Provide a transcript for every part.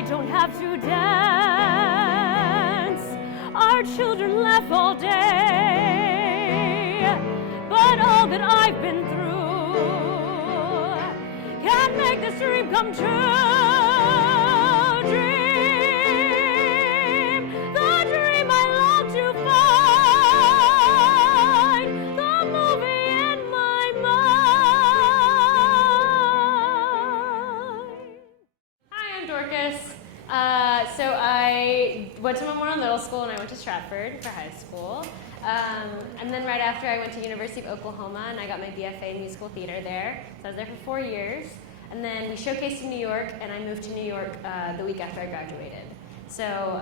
I don't have to dance. Our children laugh all day, but all that I've been through can't make this dream come true. Dream, the dream I long to find, the movie in my mind. Hi, I'm Dorcas. So I went to Memorial Middle School and I went to Stratford for high school. And then right after I went to University of Oklahoma and I got my BFA in musical theater there. So I was there for 4 years. And then we showcased in New York and I moved to New York the week after I graduated. So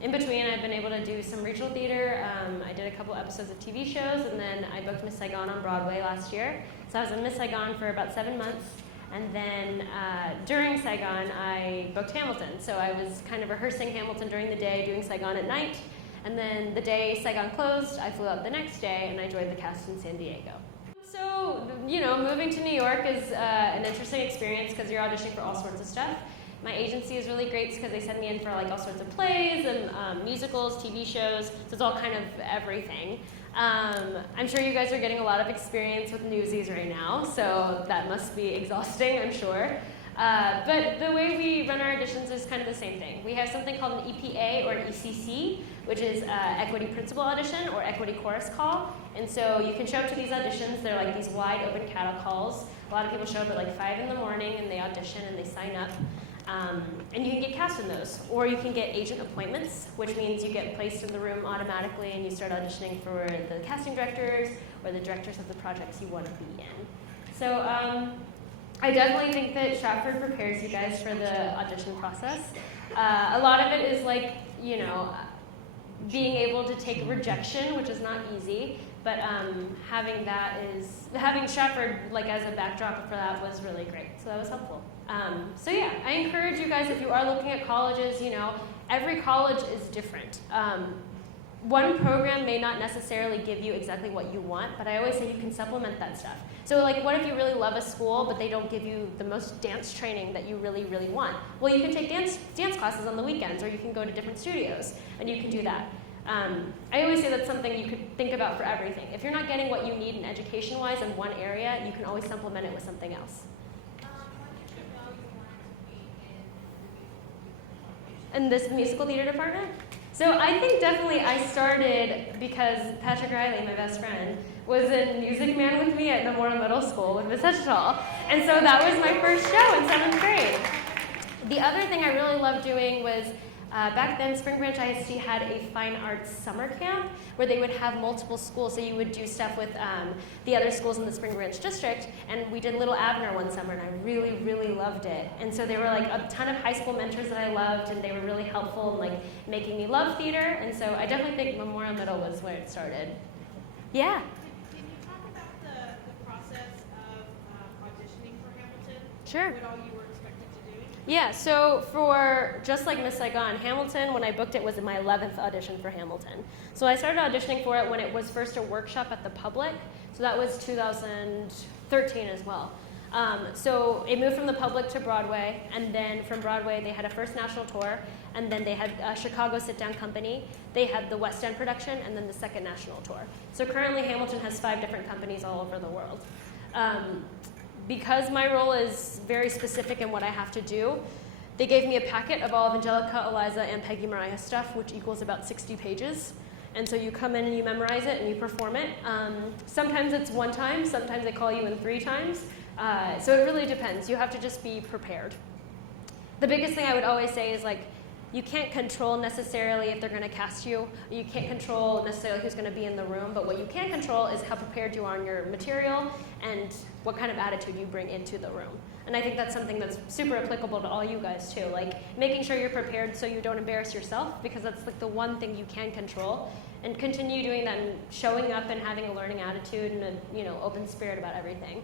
in between I've been able to do some regional theater. I did a couple episodes of TV shows and then I booked Miss Saigon on Broadway last year. So I was in Miss Saigon for about 7 months. And then during Saigon, I booked Hamilton. So I was kind of rehearsing Hamilton during the day, doing Saigon at night. And then the day Saigon closed, I flew out the next day and I joined the cast in San Diego. So, you know, moving to New York is an interesting experience because you're auditioning for all sorts of stuff. My agency is really great because they send me in for like all sorts of plays and musicals, TV shows, so it's all kind of everything. I'm sure you guys are getting a lot of experience with Newsies right now, so that must be exhausting, I'm sure. But the way we run our auditions is kind of the same thing. We have something called an EPA or an ECC, which is Equity Principal Audition or Equity Chorus Call. And so you can show up to these auditions. They're like these wide open cattle calls. A lot of people show up at like 5 in the morning and they audition and they sign up. And you can get cast in those, or you can get agent appointments, which means you get placed in the room automatically and you start auditioning for the casting directors or the directors of the projects you want to be in. So I definitely think that Stratford prepares you guys for the audition process. A lot of it is like, you know, being able to take rejection, which is not easy, but having Stratford like as a backdrop for that was really great. So that was helpful. So yeah, I encourage you guys, if you are looking at colleges, you know, every college is different. One program may not necessarily give you exactly what you want, but I always say you can supplement that stuff. So like, what if you really love a school, but they don't give you the most dance training that you really, really want? Well, you can take dance classes on the weekends, or you can go to different studios, and you can do that. I always say that's something you could think about for everything. If you're not getting what you need in education-wise in one area, you can always supplement it with something else. In this musical theater department? So I think definitely I started because Patrick Riley, my best friend, was in Music Man with me at Memorial Middle School with Miss Etchital. And so that was my first show in 7th grade. The other thing I really loved doing was back then, Spring Branch ISD had a fine arts summer camp where they would have multiple schools. So you would do stuff with the other schools in the Spring Branch district. And we did Little Abner one summer, and I really, really loved it. And so there were like a ton of high school mentors that I loved, and they were really helpful in like making me love theater. And so I definitely think Memorial Middle was where it started. Yeah. Can you talk about the process of auditioning for Hamilton? Sure. What all you were expected to do? Yeah, so for just like Miss Saigon, Hamilton, when I booked it, was my 11th audition for Hamilton. So I started auditioning for it when it was first a workshop at the Public. So that was 2013 as well. So it moved from the Public to Broadway, and then from Broadway they had a first national tour, and then they had Chicago Sit Down Company, they had the West End production, and then the second national tour. So currently Hamilton has 5 different companies all over the world. Because my role is very specific in what I have to do, they gave me a packet of all of Angelica, Eliza, and Peggy Mariah stuff, which equals about 60 pages. And so you come in and you memorize it and you perform it. Sometimes it's 1 time, sometimes they call you in 3 times. So it really depends. You have to just be prepared. The biggest thing I would always say is like, you can't control necessarily if they're going to cast you. You can't control necessarily who's going to be in the room, but what you can control is how prepared you are on your material and what kind of attitude you bring into the room. And I think that's something that's super applicable to all you guys too, like making sure you're prepared so you don't embarrass yourself, because that's like the one thing you can control, and continue doing that and showing up and having a learning attitude and a open spirit about everything.